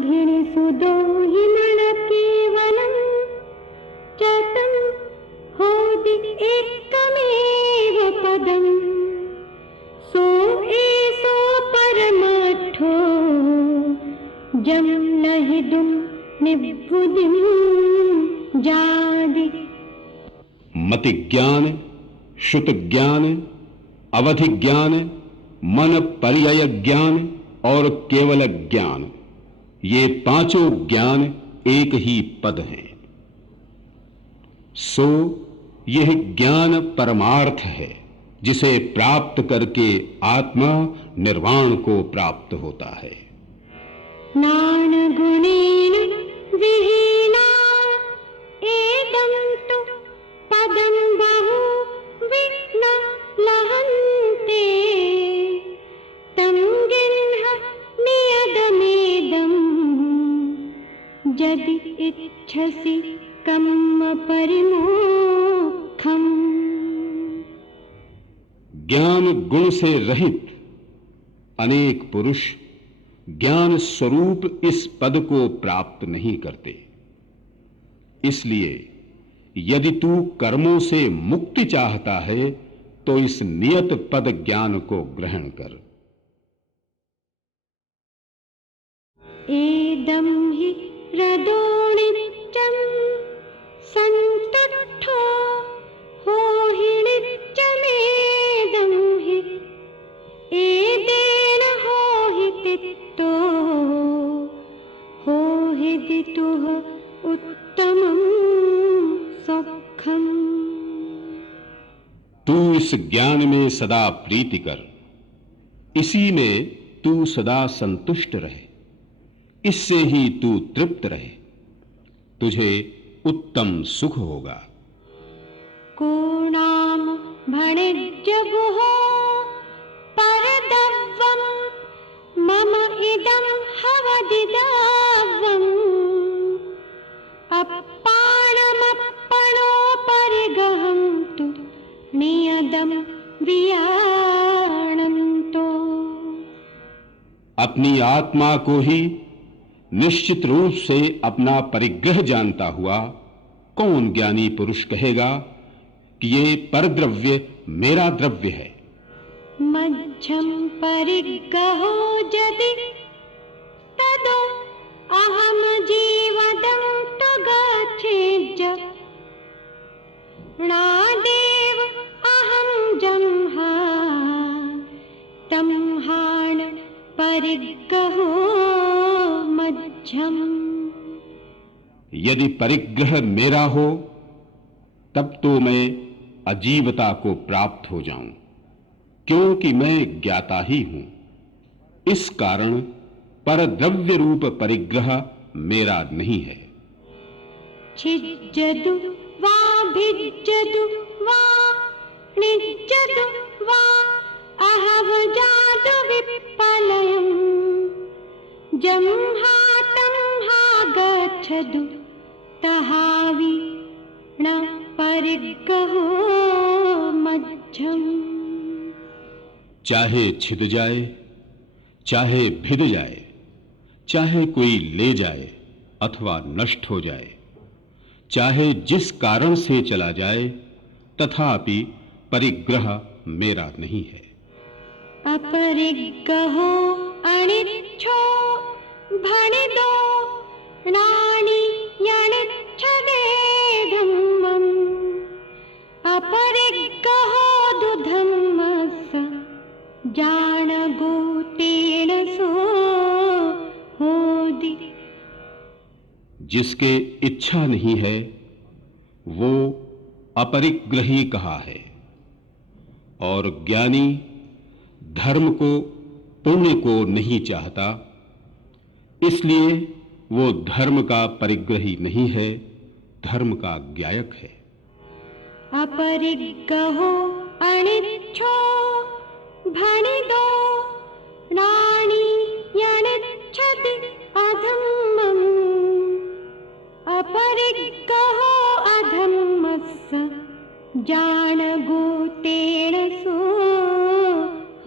भिनि सुदोहिमण केवलं चतं होदि एकमेव पदं सो एसो परमठो जं लहिदुं निभुदिं जादि। मति ज्ञान, श्रुत ज्ञान, अवधि ज्ञान, मन पर्यय ज्ञान और केवल ज्ञान, ये पांचों ज्ञान एक ही पद हैं। सो यह ज्ञान परमार्थ है जिसे प्राप्त करके आत्मा निर्वाण को प्राप्त होता है। नान गुणेन विहीना एदं तु पदं बहु विघ्न लहन्ते तं गिन्ह नियदमेदं यदि इच्छसि कम्म परिमोक्षम्। ज्ञान गुण से रहित अनेक पुरुष ज्ञान स्वरूप इस पद को प्राप्त नहीं करते। इसलिए यदि तू कर्मों से मुक्ति चाहता है तो इस नियत पद ज्ञान को ग्रहण कर। एदं हि हृदो नित्यं सन्तुष्टो हो हि नित्यमेदं हि एदेन हो हि तिक्तो हो हि दितुः उत्तमं सुखम्। तू इस ज्ञान में सदा प्रीति कर, इसी में तू सदा संतुष्ट रहे, इससे ही तू तृप्त रहे, तुझे उत्तम सुख होगा। को नाम भणिज्यगुः परदव्वं मम इदं हवदिदाव्वम् अप्पाणमप्पणो परिगहं तु नियदं वियाणन्तो। अपनी आत्मा को ही निश्चित रूप से अपना परिग्रह जानता हुआ कौन ज्ञानी पुरुष कहेगा कि ये परद्रव्य मेरा द्रव्य है। मध्यम परिग्रहो यदि तदो अहम जीवदं तु गच्छेज्य नादेव अहं जंहा तंहान परिग्रहो मध्यम। यदि परिग्रह मेरा हो तब तो मैं अजीवता को प्राप्त हो जाऊं, क्योंकि मैं ज्ञाता ही हूं। इस कारण परद्रव्य रूप परिग्रह मेरा नहीं है। छिज्जतु वा भिज्जतु वा निज्जतु वा अहवजातु विप्पलयम् जंहातं हा गच्छतु तहावि न परिग्रहो मध्यम। चाहे छिद जाए, चाहे भिद जाए, चाहे कोई ले जाए अथवा नष्ट हो जाए, चाहे जिस कारण से चला जाए, तथापि परिग्रह मेरा नहीं है। अपरिग्रहो अनिच्छो भणिदो नानि यनिच्छदे धम्मम् अपरिग्रहो दुधम्मस्य जानगोतेन सो होदि। जिसके इच्छा नहीं है वो अपरिग्रही कहा है, और ज्ञानी धर्म को पुण्य को नहीं चाहता, इसलिए वो धर्म का परिग्रही नहीं है, धर्म का ज्ञायक है। अपरिग्रहो अनिच्छो भणिदो नानि यनिच्छति अधम्मम् अपरिग्रहो अधम्मस्य जानगोतेन सो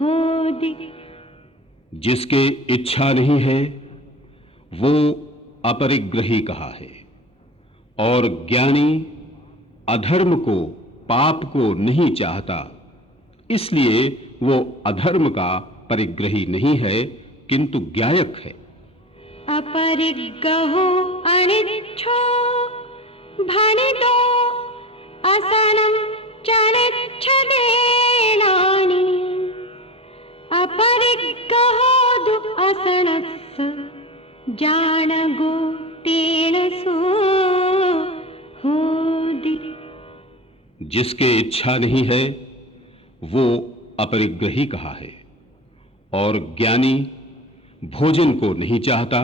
होदि। जिसके इच्छा नहीं है वो अपरिग्रही कहा है, और ज्ञानी अधर्म को, पाप को नहीं चाहता, इसलिए वो अधर्म का परिग्रही नहीं है किंतु ज्ञायक है। अपरिग्रहो अनिच्छो भणितो असनं चनिच्छदेनानि अपरिग्रहो दु असनस्य जानगो तेन सो होदि। जिसके इच्छा नहीं है वो अपरिग्रही कहा है, और ज्ञानी भोजन को नहीं चाहता,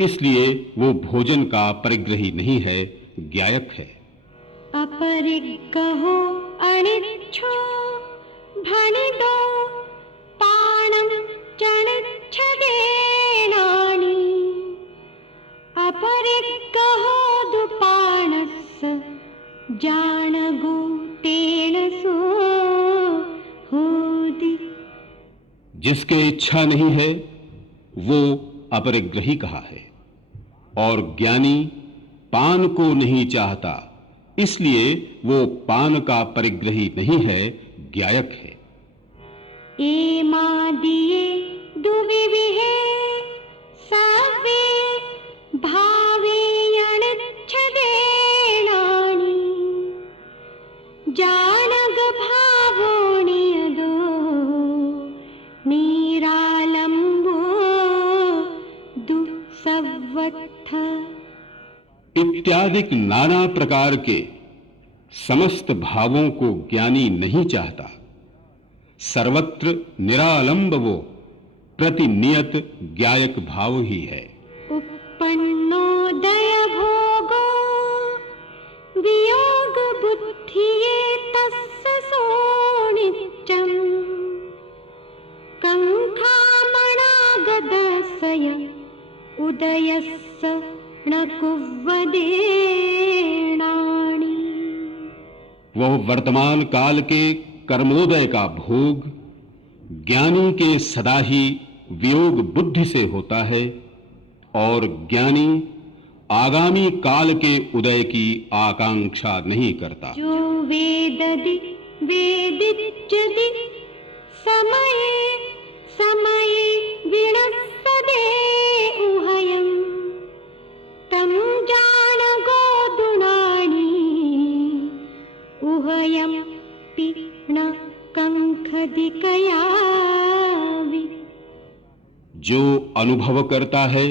इसलिए वो भोजन का परिग्रही नहीं है, ज्ञायक है। अपरिग्रहो अनिच्छो भणितो पानं चनिच्छदेनानि अपरिग्रहो दुपानस्य जानगो तेन सो होदि। जिसके इच्छा नहीं है वो अपरिग्रही कहा है, और ज्ञानी पान को नहीं चाहता, इसलिए वो पान का परिग्रही नहीं है, ज्ञायक है। एमादिये दुविविहे सर्वे भावे यणच्छदेनानि जानग भावो नियदो निरालंबो दुसवत्थ। इत्यादि नाना प्रकार के समस्त भावों को ज्ञानी नहीं चाहता, सर्वत्र निरालंब वो प्रतिनियत ज्ञायक भाव ही है। uppannodaya bhogo viयोग बुद्धिये तस्य सो नित्यम् कंखामणागदस्य उदयस्य न कुव्वदेनानि। वह वर्तमान काल के कर्मोदय का भोग ज्ञानी के सदा ही वियोग बुद्धि से होता है, और ज्ञानी आगामी काल के उदय की आकांक्षा नहीं करता। जो वेददि वेदित्यदि समये समये विनश्यते उभयम् तं जानगो दुनानि उभयमपि न कंखदिकया वि। जो अनुभव करता है,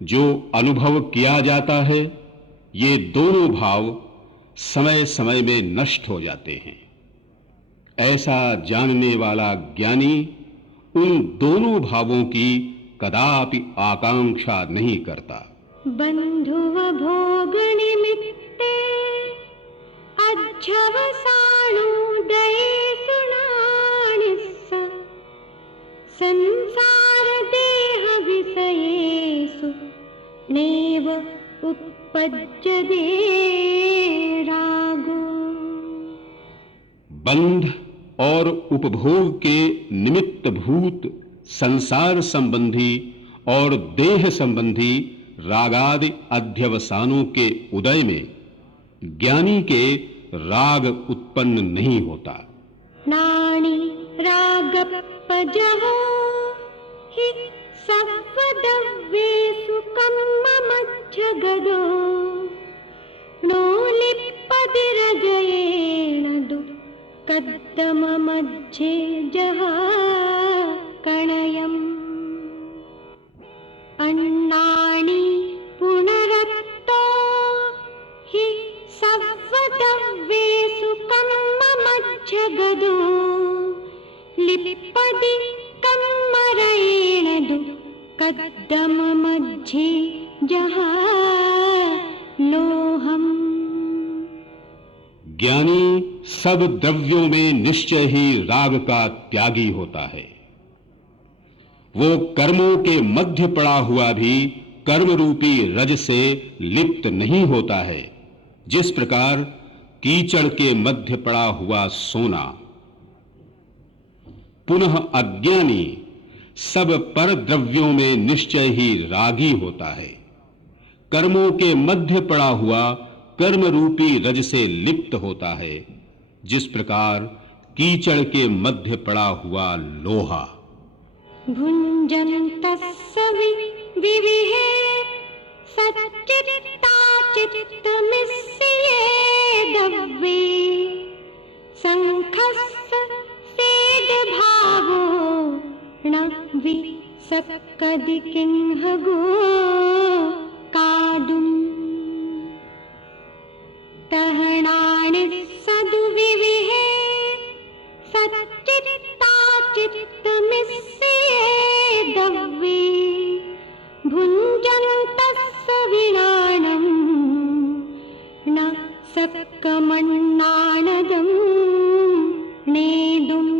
जो अनुभव किया जाता है, ये दोनों भाव समय समय में नष्ट हो जाते हैं। ऐसा जानने वाला ज्ञानी उन दोनों भावों की कदापि आकांक्षा नहीं करता। बंधुव भोग निमित्ते अध्यवसानुदये सुनानिस्स संसार देह विषयेषु नैव उपपद्यते रागो। बंध और उपभोग के निमित्त भूत संसार संबंधी और देह संबंधी रागादि अध्यवसानों के उदय में ज्ञानी के राग उत्पन्न नहीं होता। नानी रागपजहो हि सवदव्येषु कम्ममज्जगदो नो लिप्पतिरजयेण दु कद्दममध्ये जहा कणयम् अन्नानि पुनरत्तो हि सवदव्येषु कम्ममज्जगदो लिप्पति कम्मरेण दु कद्दममध्ये जहा लोहम्। ज्ञानी सब द्रव्यों में निश्चय ही राग का त्यागी होता है। वो कर्मों के मध्य पड़ा हुआ भी कर्म रूपी रज से लिप्त नहीं होता है, जिस प्रकार कीचड़ के मध्य पड़ा हुआ सोना। पुनः अज्ञानी सब पर द्रव्यों में निश्चय ही रागी होता है। कर्मों के मध्य पड़ा हुआ कर्म रूपी रज से लिप्त होता है, जिस प्रकार कीचड़ के मध्य पड़ा हुआ लोहा। भुञ्जन्तस्य विविहे सच्चित्ता चित्तमिस्येदव्ये शङ्खस्य सेदभावो न विसक्कदिकिंहगो कादुम् तहणानि सदुविविहे सच्चित्ता चित्तमिस्येदव्ये भुञ्जन्तस्य विराणम् न सक्कमन्नानदम् नेदुम्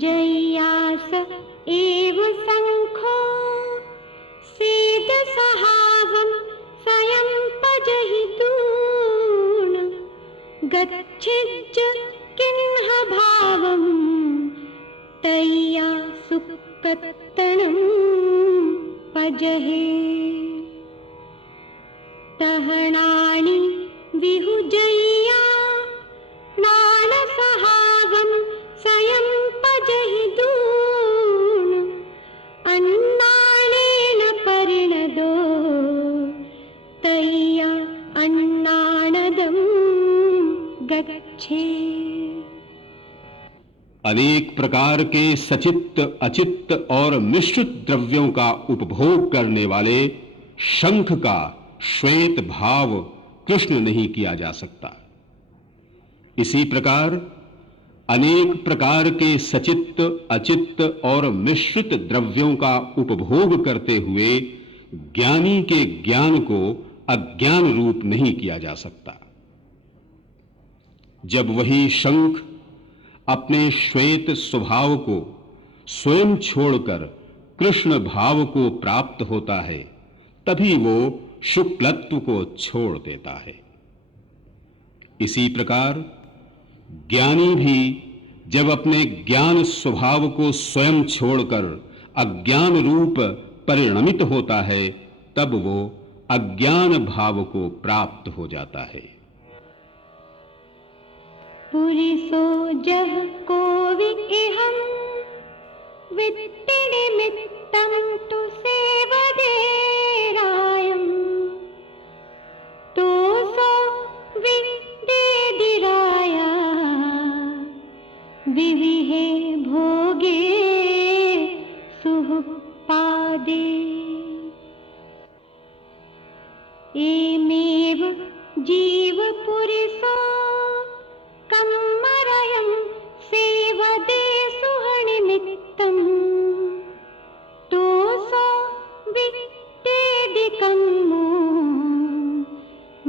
जय्यास एव शङ्खो सेदसहावम् स्वयं पजहितून् गच्छिज्ज किन्ह भावम् तय्या सुक्कत्तणम् पजहे तहणानि विहुजय्या नानसहावम् स्वयं पजहितून् अन्नानेन परिणदो तय्या अन्नानदम् गच्छे। अनेक प्रकार के सचित्त, अचित्त और मिश्रित द्रव्यों का उपभोग करने वाले शंख का श्वेत भाव कृष्ण नहीं किया जा सकता। इसी प्रकार अनेक प्रकार के सचित्त, अचित्त और मिश्रित द्रव्यों का उपभोग करते हुए ज्ञानी के ज्ञान को अज्ञान रूप नहीं किया जा सकता। जब वही शंख अपने श्वेत स्वभाव को स्वयं छोड़कर कृष्ण भाव को प्राप्त होता है, तभी वो शुक्लत्व को छोड़ देता है। इसी प्रकार ज्ञानी भी जब अपने ज्ञान स्वभाव को स्वयं छोड़कर अज्ञान रूप परिणमित होता है, तब वो अज्ञान भाव को प्राप्त हो जाता है। पुरिसो जह को विहं वित्ति निमित्तं तु सेवदेरायं तोसो विदेदिराया विविहे भोगे सुहृत्पादे एमेव जीवपुरिसो कम्मरयं सेवदे सुहनिमित्तम् तोसो वित्तेदिकं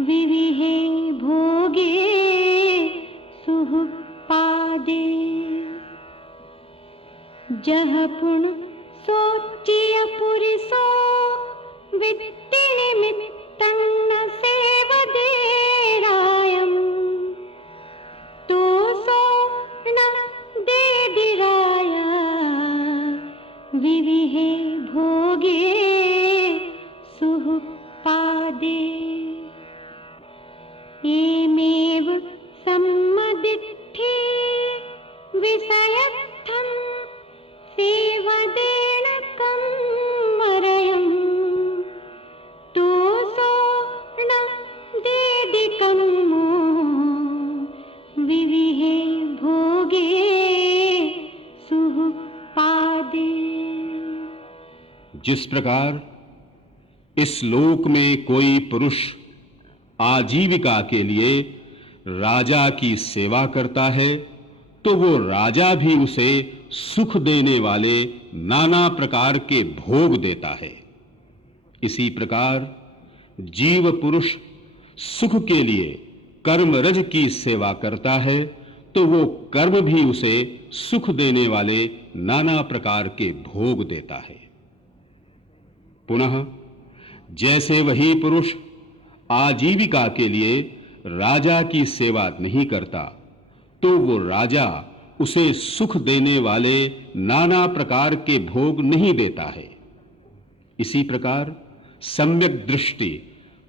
विविहे भोगे सुहृत्पादे जह पुन सोचिय पुरिसो वित्ति निमित्तं न सेवदेरायम् तोसो न देदिराया विविहे भोगे सुहृत्पादे एमेव सम्मदिट्ठि विषयत्थं सेवदेन कम्मरयम् तोसो न देदिकं विविहे भोगे सुहृत्पादे। जिस प्रकार इस लोक में कोई पुरुष आजीविका के लिए राजा की सेवा करता है, तो वो राजा भी उसे सुख देने वाले नाना प्रकार के भोग देता है। इसी प्रकार जीव पुरुष सुख के लिए कर्मरज की सेवा करता है, तो वो कर्म भी उसे सुख देने वाले नाना प्रकार के भोग देता है। पुनः जैसे वही पुरुष आजीविका के लिए राजा की सेवा नहीं करता, तो वो राजा उसे सुख देने वाले नाना प्रकार के भोग नहीं देता है। इसी प्रकार सम्यक दृष्टि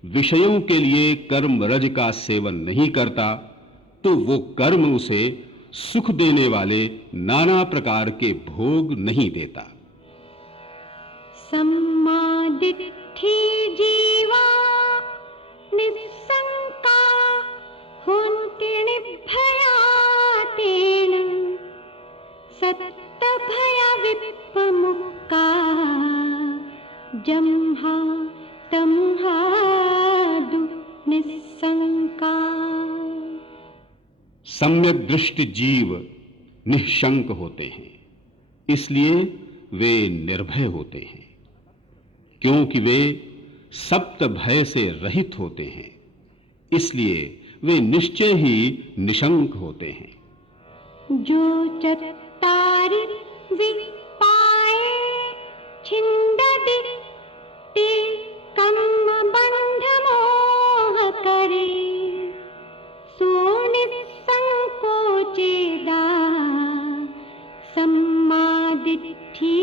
विषयों के लिए कर्म रज का सेवन नहीं करता तो वो कर्म उसे सुख देने वाले नाना प्रकार के भोग नहीं देता। सम्मादिट्ठी जीवा निस्संका होन्ति निर्भयातेन सत्त भय विप्पमुक्ता जम्हा तम्हा दु निस्संका। सम्यक दृष्टि जीव निःशंक होते हैं, इसलिए वे निर्भय होते हैं, क्योंकि वे सप्त भय से रहित होते हैं, इसलिए वे निश्चय ही निशंक होते हैं। जो चत्तारि विपाये छिन्दति ते कर्म बंध मोह करे सो निस्संको चेदा सम्मादिट्ठी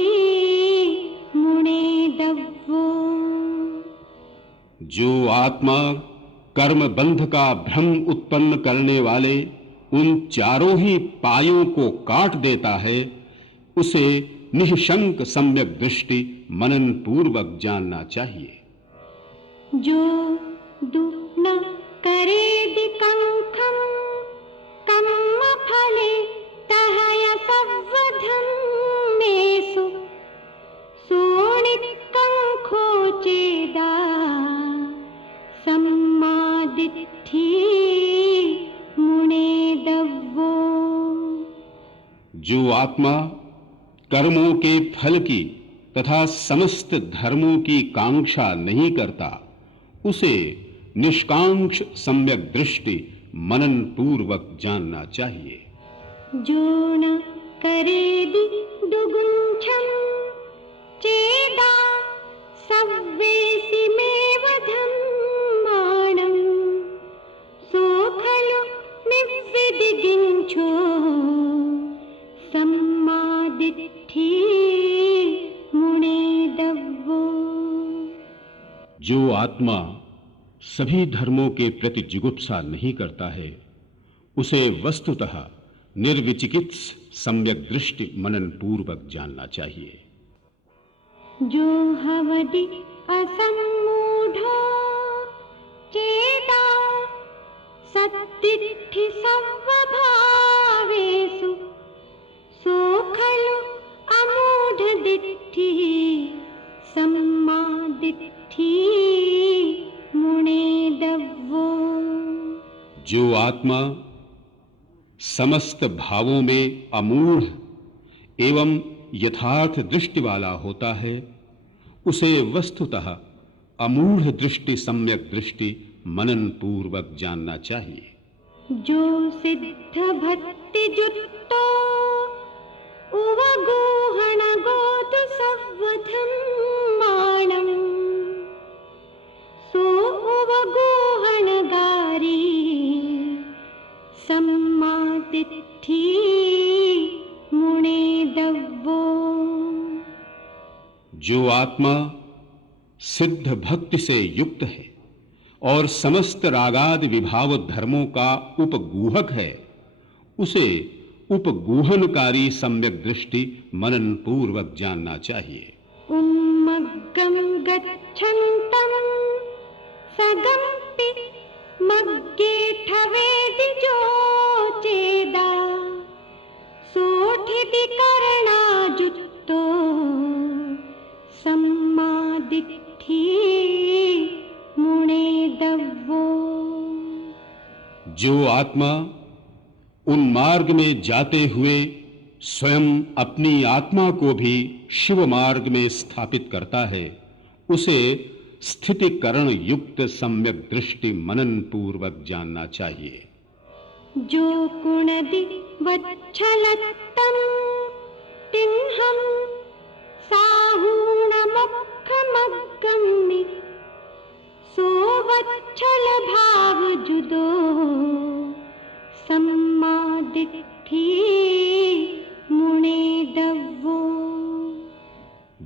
मुने दव्वो। जो आत्मा कर्म बंध का भ्रम उत्पन्न करने वाले उन चारों ही पायों को काट देता है, उसे निःशंक सम्यक दृष्टि मनन पूर्वक जानना चाहिए। जो दुःन करेदि कंखम कर्म फले तहय सवधम्मेषु सोनिकंखो चेदा सम्मादिट्ठी मुने दव्वो। जो आत्मा कर्मों के फल की तथा समस्त धर्मों की कांक्षा नहीं करता, उसे निष्कांक्ष सम्यक दृष्टि मनन पूर्वक जानना चाहिए। जो न करेदि दुगुंछम चेदा सव्वेसिमेव धम्माणं सो खलु निव्विदिगिंछो सम्मादिट्ठी मुने दव्वो। जो आत्मा सभी धर्मों के प्रति जिगुप्सा नहीं करता है, उसे वस्तुतः निर्विचिकित्स सम्यक दृष्टि मनन पूर्वक जानना चाहिए। जो हवदि असम्मूढो चेदा सत्तिट्ठि सर्वभावेषु सो खलु अमूढदिट्ठि सम्मादिट्ठी मुने दव्वो। जो आत्मा समस्त भावों में अमूढ़ एवं यथार्थ दृष्टि वाला होता है, उसे वस्तुतः अमूढ़ दृष्टि सम्यक दृष्टि मनन पूर्वक जानना चाहिए। जो सिद्ध भक्ति जुक्तो उवगोहन गोतु सवधम माणम सो उवगोहन गारी सम्मादिट्ठी मुने दव्वो। जो आत्मा सिद्ध भक्ति से युक्त है और समस्त रागादि विभाव धर्मों का उपगूहक है, उसे उपगूहनकारी सम्यक दृष्टि मनन पूर्वक जानना चाहिए। उम्मग्गं गच्छन्तं सगम्पि मग्गेठवेदि जो चेदा सोठिति करणाजुक्तो सम्मादिट्ठी मुने दव्वो। जो आत्मा उन मार्ग में जाते हुए स्वयं अपनी आत्मा को भी शिव मार्ग में स्थापित करता है, उसे स्थितिकरण युक्त सम्यक दृष्टि मनन पूर्वक जानना चाहिए। जो कुणदि वच्छलत्तं तिन्हं साहूण मुखमगम्मि सो वच्छल भाव जुदो सम्मादिट्ठी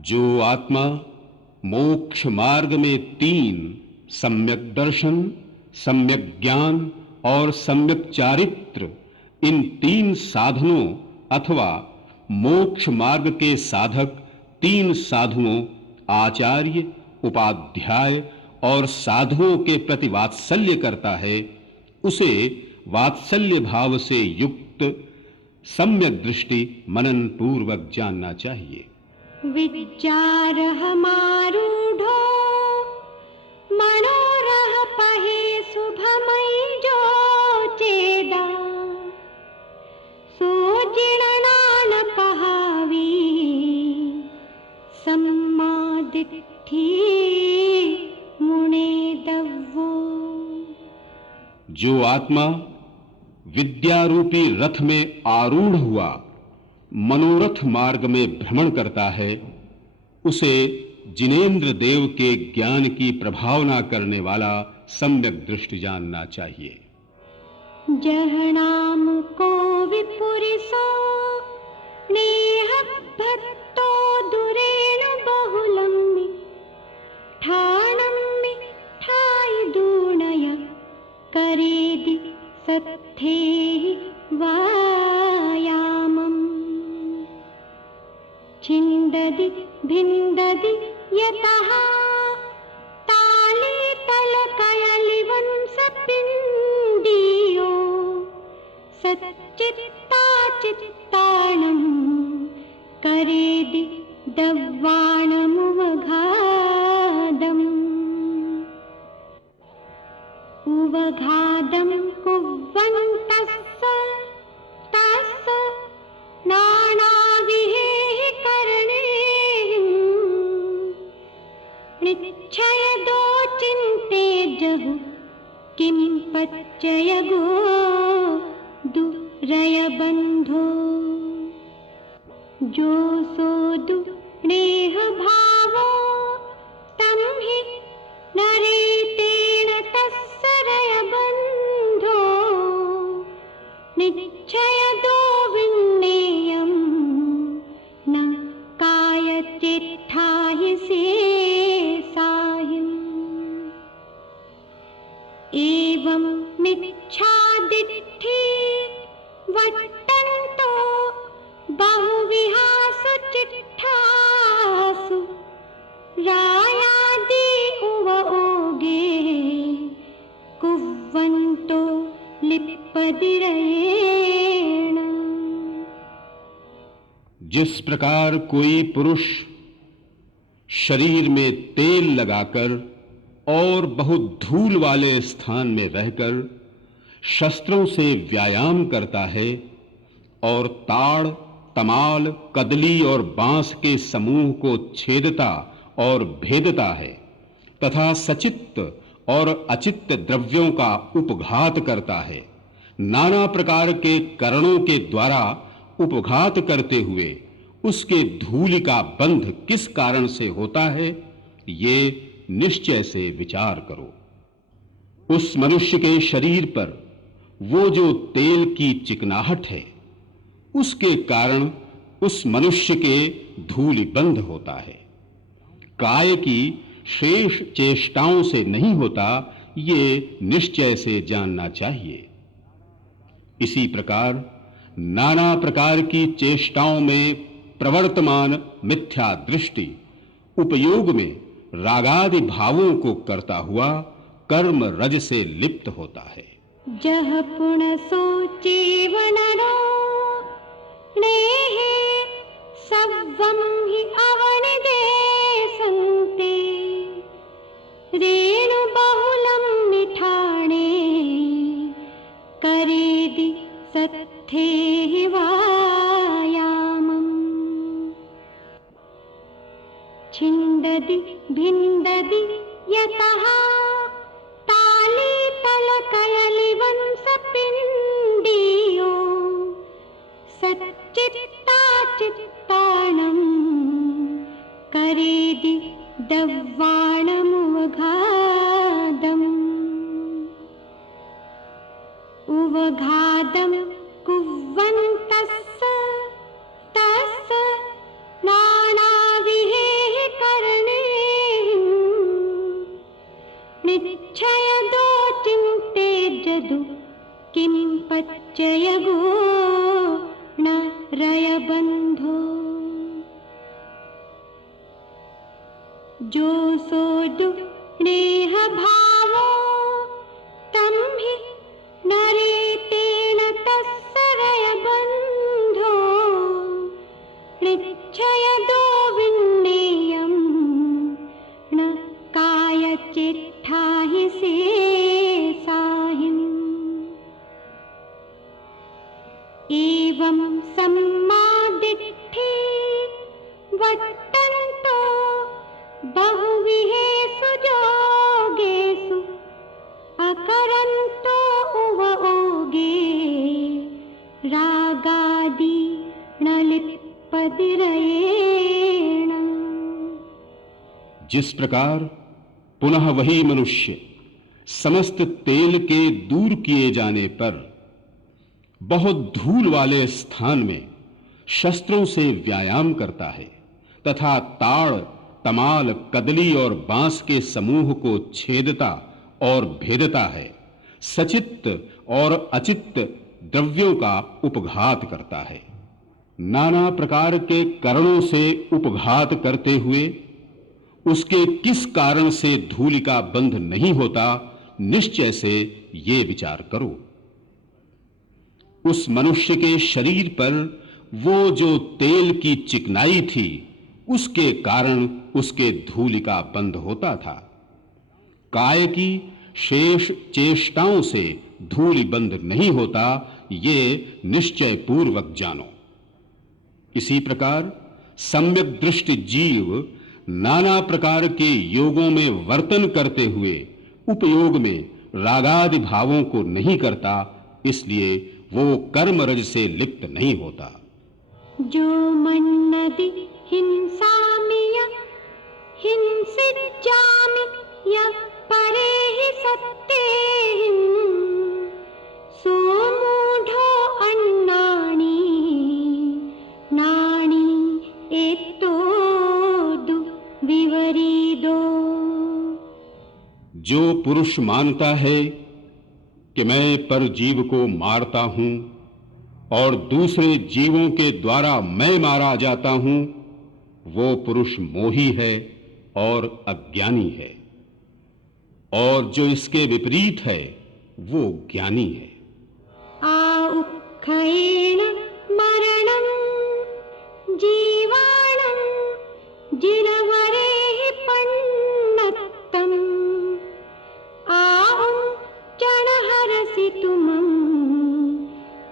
जो आत्मा मोक्ष मार्ग में 3 सम्यक दर्शन, सम्यक ज्ञान और सम्यक चारित्र, इन 3 साधनों अथवा मोक्ष मार्ग के साधक 3 साधुओं आचार्य, उपाध्याय और साधुओं के प्रति वात्सल्य करता है, उसे वात्सल्य भाव से युक्त सम्यक दृष्टि मनन पूर्वक जानना चाहिए। विचारः मारूढ़ो मनोरः पहे शुभमयि जो चेदा सो जिणनान पहावी सम्मादिट्ठी मुने दव्वो। जो आत्मा विद्या रूपी रथ में आरूढ़ हुआ मनोरथ मार्ग में भ्रमण करता है, उसे जिनेन्द्र देव के ज्ञान की प्रभावना करने वाला सम्यक दृष्टि जानना चाहिए। जहनाम को विपुरिसो नेह भक्तो दुरेणु बहुलम्मि ठाणम्मि ठाई दूणय करेदि सत्थेहि वायामम् छिन्ददि भिन्ददि यतः ताले तलकयलिवंसपिण्डीयो सच्चित्ता चित्ताणं करेदि दव्वाणमुवघादम् उवघादं कुर्वन्तस्स तस्स नानाविहेः करणेहिं निच्छयदो चिन्ते जहु किं पच्चयगो दुरयबन्धो जो सो दुनेह भावो तं हि नरेतेन तस्सरयबन्धो निच्छयदो विन्नेयं न कायचित्थाहि शेषाहिम् एवं मिच्छादिट्ठी वट्टन्तो बहुविहासु चिट्ठासु रायादि उव ओगे कुव्वन्तो लिप्पदिरेण। जिस प्रकार कोई पुरुष शरीर में तेल लगाकर और बहुत धूल वाले स्थान में रहकर शस्त्रों से व्यायाम करता है और ताड़, तमाल, कदली और बांस के समूह को छेदता और भेदता है तथा सचित्त और अचित्त द्रव्यों का उपघात करता है, नाना प्रकार के करणों के द्वारा उपघात करते हुए उसके धूलि का बंध किस कारण से होता है, ये निश्चय से विचार करो। उस मनुष्य के शरीर पर वो जो तेल की चिकनाहट है, उसके कारण उस मनुष्य के धूलि बंध होता है, काय की शेष चेष्टाओं से नहीं होता, ये निश्चय से जानना चाहिए। इसी प्रकार नाना प्रकार की चेष्टाओं में प्रवर्तमान मिथ्या दृष्टि उपयोग में रागादि भावों को करता हुआ कर्म रज से लिप्त होता है। जह पुण सोचेव नरो नेहे सव्वं हि अवनिदेशन्ते रेणु बहुलं मिठाणे करेदि सत्थेहि वायामम् छिन्ददि भिन्ददि यतः ताले तलकयलिवंसपिण्डीयो सच्चित्ता चित्ताणं करेदि दव्वाणमुवघादम् उवघादं कुर्वन्तस्स तस्स नानाविहे निश्चय गुण रय बंधो। जो सो दुनेह भावो तम ही नरे तेन तस्सरय बंधो। निश्चय दो विन्नेयम न काय चिट्ठा ही से साहिम। एवं सम्मादिट्ठि वट्टन्तो बहुविहेषु जोगेषु अकरन्तो उव ओगे। रागादि न लिप्पतिरयेण। जिस प्रकार पुनः वही मनुष्य समस्त तेल के दूर किए जाने पर बहुत धूल वाले स्थान में शस्त्रों से व्यायाम करता है तथा ताड़, तमाल, कदली और बांस के समूह को छेदता और भेदता है, सचित्त और अचित्त द्रव्यों का उपघात करता है, नाना प्रकार के करणों से उपघात करते हुए उसके किस कारण से धूलि का बंध नहीं होता, निश्चय से ये विचार करो। उस मनुष्य के शरीर पर वो जो तेल की चिकनाई थी, उसके कारण उसके धूलि का बंध होता था। काय की शेष चेष्टाओं से धूलि बंध नहीं होता, ये निश्चय पूर्वक जानो। इसी प्रकार सम्यक दृष्टि जीव नाना प्रकार के योगों में वर्तन करते हुए उपयोग में रागादि भावों को नहीं करता, इसलिए वो कर्म रज से लिप्त नहीं होता। जो मन्नदि हिंसामिय हिंसिज्जामि य परेहि सत्तेहिं। सो मूढो अन्नानि नानि एतो दुर्विपरीतो। जो पुरुष मानता है कि मैं पर जीव को मारता हूं और दूसरे जीवों के द्वारा मैं मारा जाता हूं, वो पुरुष मोही है और अज्ञानी है, और जो इसके विपरीत है वो ज्ञानी है। आउक्खयेन मरणं जीवाणं जिनवरेहि पन्नत्तम्। चणहरसि तुमं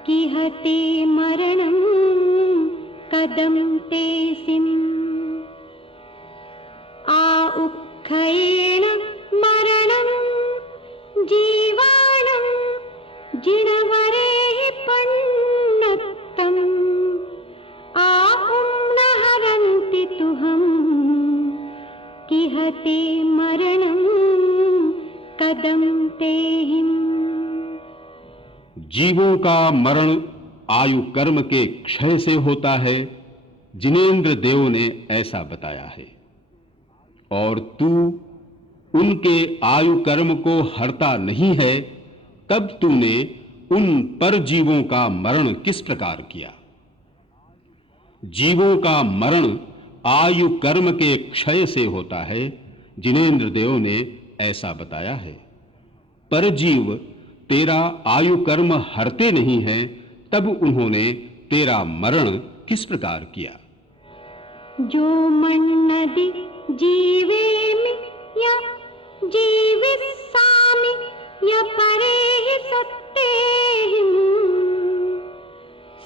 किहते मरणं कदं ते सिम्। आउक्खयेन मरणं जीवाणं जिनवरेहि पन्नत्तम्। आहुं न हरन्ति तुहं किहते मरणं कदं ते हिम्। जीवों का मरण आयु कर्म के क्षय से होता है, जिनेंद्र देव ने ऐसा बताया है। और तू उनके आयु कर्म को हरता नहीं है, तब तूने उन पर जीवों का मरण किस प्रकार किया? जीवों का मरण आयु कर्म के क्षय से होता है, जिनेंद्र देव ने ऐसा बताया है। पर जीव तेरा आयु कर्म हरते नहीं हैं, तब उन्होंने तेरा मरण किस प्रकार किया? जो मन्नदि जीवेमि य जीविष्यामि य परेहि सत्तेहिं।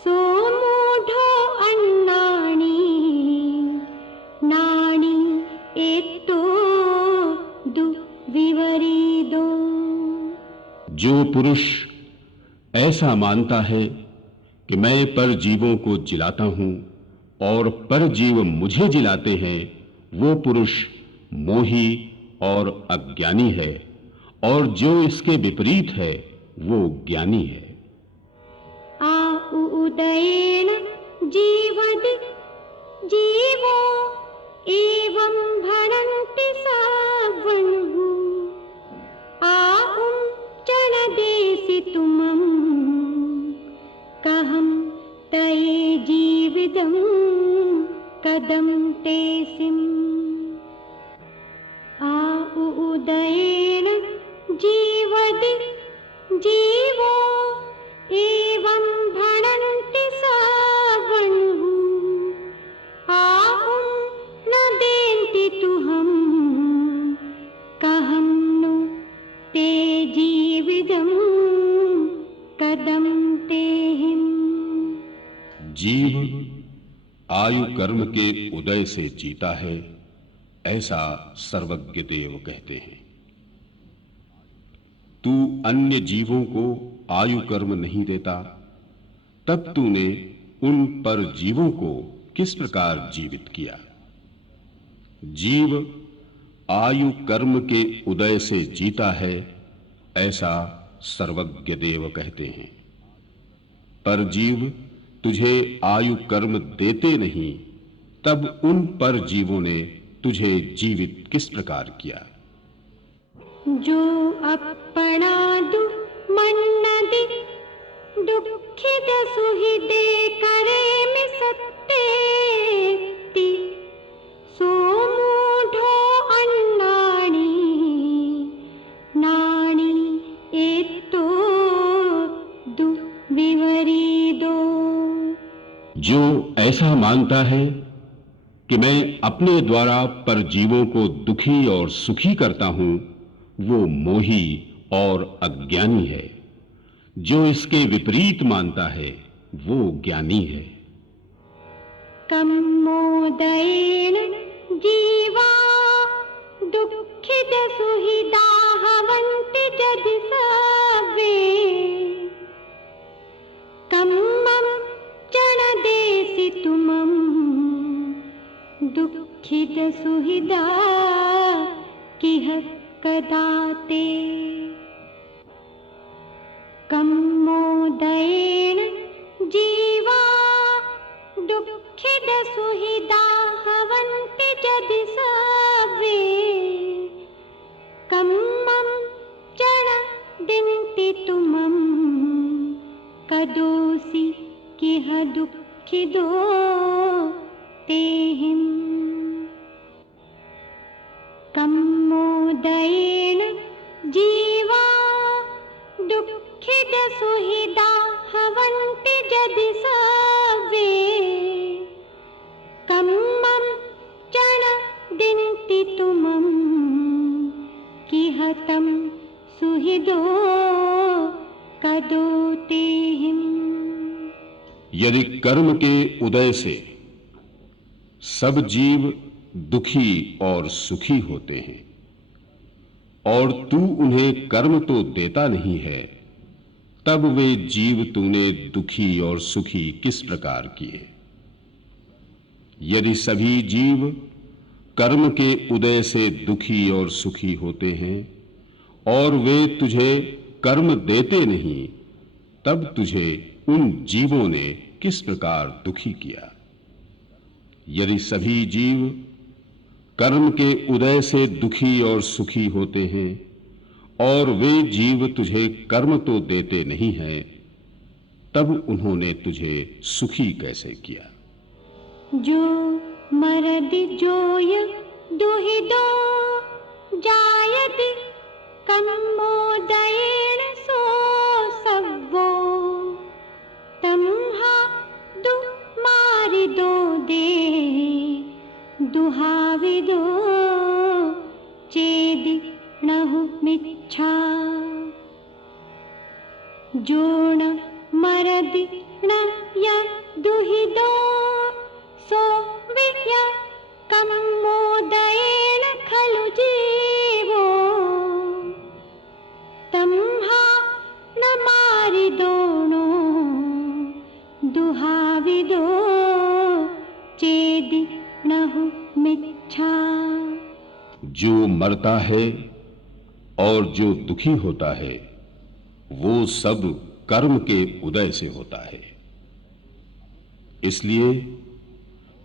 सो मूढो अन्नानि नानि एतो दुर्विपरीतो। जो पुरुष ऐसा मानता है कि मैं पर जीवों को जिलाता हूं और पर जीव मुझे जिलाते हैं, वो पुरुष मोही और अज्ञानी है, और जो इसके विपरीत है वो ज्ञानी है। उदयेन जीवति जीवो एवं भरन्ति सावन्हु। आहुं चणदेसि तुमं तेसिम् उदयेन जीवति जीवो एवं भणन्ति सावणुः आहुं न देन्ति तुहं कहं नु ते जीवितं कदं तेहिम्। जीव आयु कर्म के उदय से जीता है, ऐसा सर्वज्ञ देव कहते हैं। तू अन्य जीवों को आयु कर्म नहीं देता, तब तूने उन पर जीवों को किस प्रकार जीवित किया? जीव आयु कर्म के उदय से जीता है, ऐसा सर्वज्ञ देव कहते हैं। पर जीव तुझे आयु कर्म देते नहीं, तब उन पर जीवों ने तुझे जीवित किस प्रकार किया? जो अपनादु मन्नदि दुखित सुहृदे करे में सत्तेति सो मूढ़ो अन्नानि नानि एतो दु विवरीदो। जो ऐसा मानता है कि मैं अपने द्वारा परजीवों को दुखी और सुखी करता हूं, वो मोही और अज्ञानी है। जो इसके विपरीत मानता है, वो ज्ञानी है। कम्मोदयेन जीवा दुःखित सुहृदा हवन्ति जदि सर्वे कम्मं चणदेसि तुमं दुःखित सुहृदा किह कदा ते। कम्मोदयेन जीवा दुःखित सुहृदा हवन्ति जदि सर्वे कम्मं चणदिन्ति तुमं कदोसि किह दुःखिदो तेहिम्। कम्मोदयेन जीवा दुःखित सुहृदा हवन्ति जदि सर्वे कम्मं चणदिन्ति तुमं किह तं सुहृदो कदो तेहिम्। यदि कर्म के उदय से सब जीव दुखी और सुखी होते हैं और तू उन्हें कर्म तो देता नहीं है, तब वे जीव तूने दुखी और सुखी किस प्रकार किए? यदि सभी जीव कर्म के उदय से दुखी और सुखी होते हैं और वे तुझे कर्म देते नहीं, तब तुझे उन जीवों ने किस प्रकार दुखी किया? यदि सभी जीव कर्म के उदय से दुखी और सुखी होते हैं और वे जीव तुझे कर्म तो देते नहीं हैं, तब उन्होंने तुझे सुखी कैसे किया? जो मरदि जोय दुहिदो जायति कम्मोदयेन सो सव्वो तम्हा दु मारिदो दे दुहाविदो चेदि नहु मिच्छा। जोण मरदि न य दुहिदो सो विय कम्मोदयेन खलु जीवो तम्हा न मारिदोनो दुहाविदो चेदि नहु मिच्छा। जो मरता है और जो दुखी होता है, वो सब कर्म के उदय से होता है। इसलिए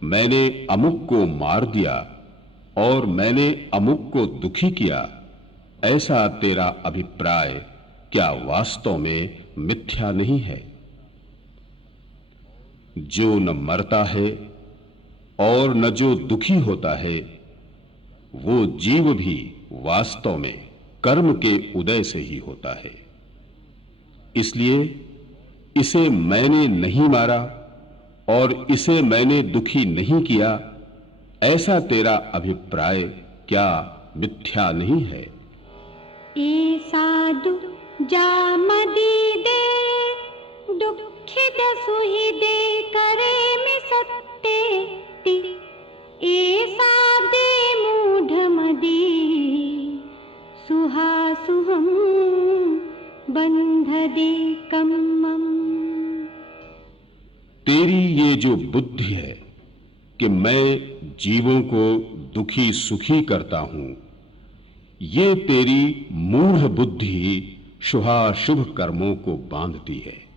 मैंने अमुक को मार दिया और मैंने अमुक को दुखी किया, ऐसा तेरा अभिप्राय क्या वास्तव में मिथ्या नहीं है? जो न मरता है और न जो दुखी होता है वो जीव भी वास्तव में कर्म के उदय से ही होता है। इसलिए इसे मैंने नहीं मारा और इसे मैंने दुखी नहीं किया, ऐसा तेरा अभिप्राय क्या मिथ्या नहीं है? ए साधु जामदी दे दुखित सुहिदे करे में सत्ते ति ए साधे मूढ़ मदी सुहासुहम बंध दे कम्मम। तेरी ये जो बुद्धि है कि मैं जीवों को दुखी सुखी करता हूं, ये तेरी मूढ़ बुद्धि शुभाशुभ कर्मों को बांधती है।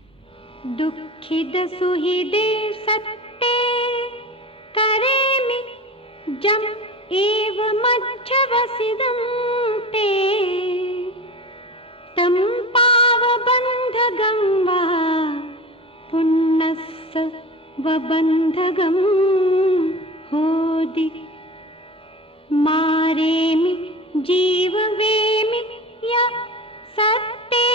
दुखित सुहिदे सत्ते करे में जम एव मच्छवसिदं ते तम पाव बंधगं वा पुन्नस्स व बंधगं होदि मारेमि जीव वेमि या सत्ते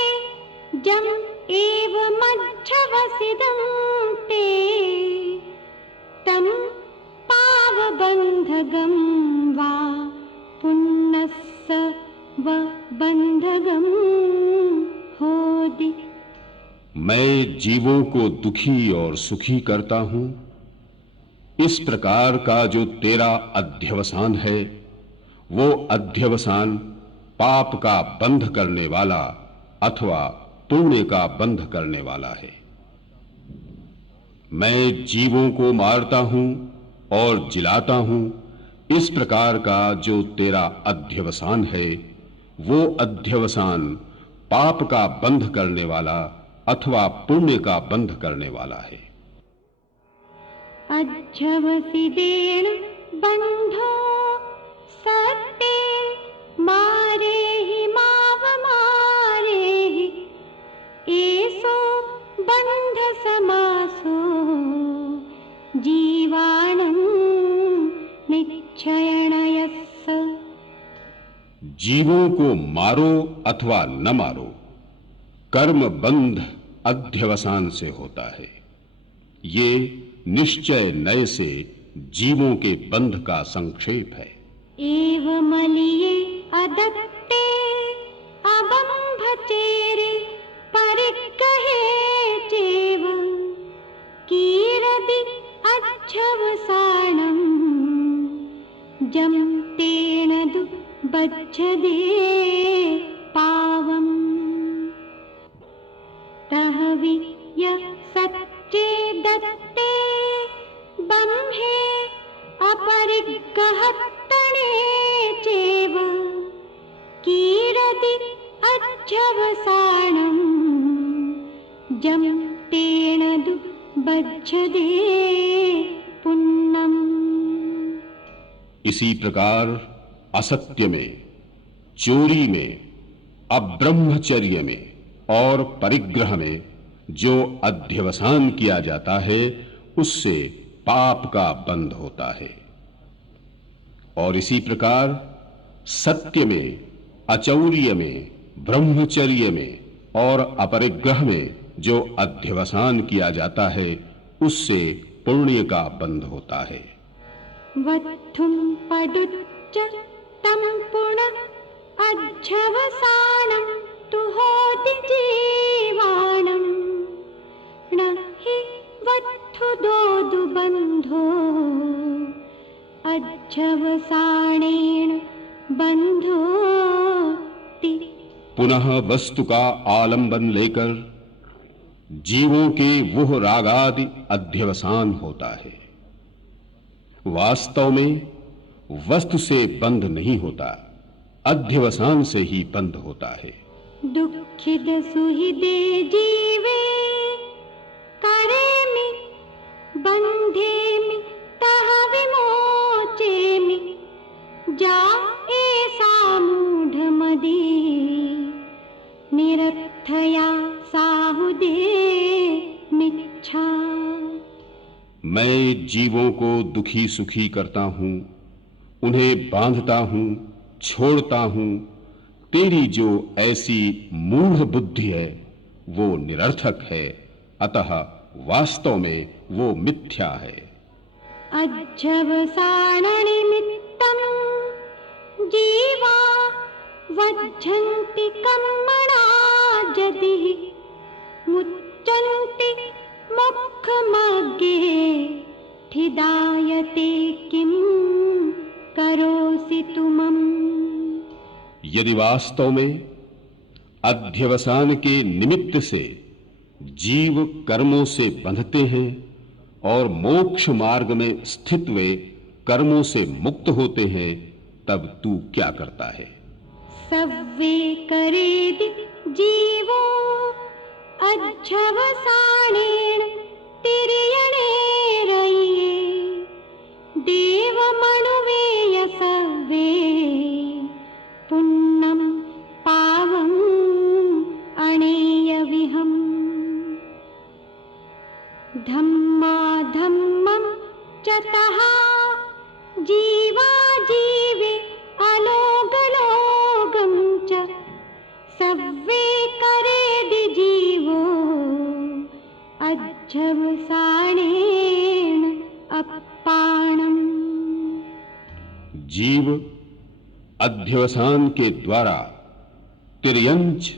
जम एव मच्छवसिदं ते तम पाव बंधगं वा पुन्नस्स व बंधगं होदि। मैं जीवों को दुखी और सुखी करता हूं। इस प्रकार का जो तेरा अध्यवसान है, वो अध्यवसान पाप का बंध करने वाला अथवा पुण्य का बंध करने वाला है। मैं जीवों को मारता हूं और जिलाता हूं, इस प्रकार का जो तेरा अध्यवसान है, वो अध्यवसान पाप का बंध करने वाला अथवा पुण्य का बंध करने वाला है। अच्छवसिदेन बंधो सत्ते मारे ही माव मारे ही एसो बंध समासो जीवाणं निश्चयणयस्स। जीवों को मारो अथवा न मारो, कर्म बंध अध्यवसान से होता है। ये निश्चय नय से जीवों के बंध का संक्षेप है। एव मलिये अदत्ते अबंभचेरे परिकहे चेव कीरदि अच्छवसाणं जम तेन दु बच्छदे पावम्। तहवि य सच्चे दत्ते बम्हे अपरिग्रहत्तणे चेव कीरदि अच्छवसाणं जम तेन दु बच्छदे पुन्नम्। इसी प्रकार असत्य में, चोरी में, अब्रह्मचर्य में और परिग्रह में जो अध्यवसान किया जाता है, उससे पाप का बंध होता है। और इसी प्रकार सत्य में, अचौर्य में, ब्रह्मचर्य में और अपरिग्रह में जो अध्यवसान किया जाता है, उससे पुण्य का बंध होता है। वत्थुं पडुच्च तं पुण अच्छवसाणं तु होति जीवाणं न हि वत्थु दोदु बन्धो अच्छवसाणेन बन्धोति। पुनः वस्तु का आलंबन लेकर जीवों के वह रागादि अध्यवसान होता है। वास्तव में वस्तु से बंध नहीं होता, अध्यवसान से ही बंध होता है। दुखित सुहिदे जीवे करेमि बंधेमि तह विमोचेमि जा ऐसा मूढ़ मदी निरर्थया साहुदे मिच्छा। मैं जीवों को दुखी सुखी करता हूं, उन्हें बांधता हूं, छोड़ता हूं। तेरी जो ऐसी मूढ़ बुद्धि है वो निरर्थक है, अतः वास्तव में वो मिथ्या है। अध्यवसाननिमित्तं जीवा वज्झन्ति कर्मणा जदिः मुच्यन्ति मोक्षमार्गे ठिदायते किं करोसि तुमम्। यदि वास्तव में अध्यवसान के निमित्त से जीव कर्मों से बंधते हैं और मोक्ष मार्ग में स्थित वे कर्मों से मुक्त होते हैं, तब तू क्या करता है? सव्वे करेदि जीवो अध्यवसानेन तिर्यणे रय्ये देवमनुवेय सव्वे पुण्यं पावं अणेयविहम्। धम्माधम्मं च तः जीवा जीवे अलोगलोगं च सव्वे करेदि जीवो अध्यवसानेन अपाणम्। जीव अध्यवसान के द्वारा तिर्यंच,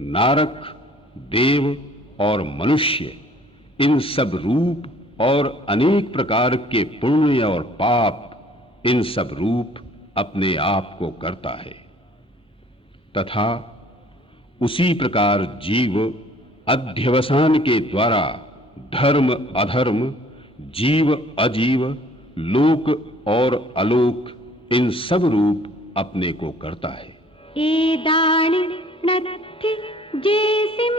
नारक, देव और मनुष्य इन सब रूप और अनेक प्रकार के पुण्य और पाप इन सब रूप अपने आप को करता है, तथा उसी प्रकार जीव अध्यवसान के द्वारा धर्म अधर्म, जीव अजीव, लोक और अलोक इन सब रूप अपने को करता है। एदानि नत्थि जेसिम्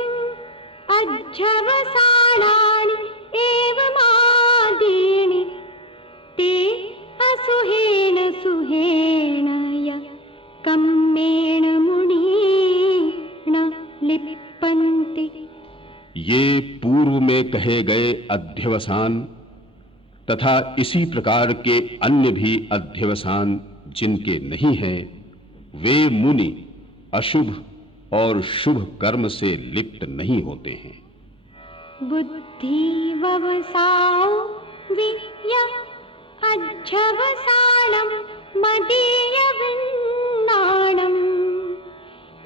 अध्यवसानानि एवमादीनि ते असुहेन सुहेन य कम्मेण मुनीन् लिप्पन्ति। ये पूर्व में कहे गए अध्यवसान तथा इसी प्रकार के अन्य भी अध्यवसान जिनके नहीं हैं, वे मुनि अशुभ और शुभ कर्म से लिप्त नहीं होते हैं। बुद्धि ववसाओ विय अध्यवसानं मदीय विन्नाणम्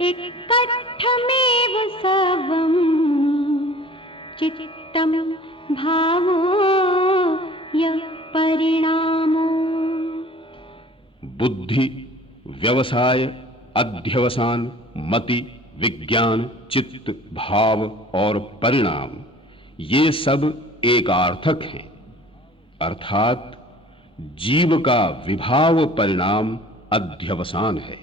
एकट्ठमेव सर्वं चित्तं भावो य परिणामो। बुद्धि, व्यवसाय, अध्यवसान, मति, विज्ञान, चित्त, भाव और परिणाम ये सब एकार्थक हैं, अर्थात जीव का विभाव परिणाम अध्यवसान है।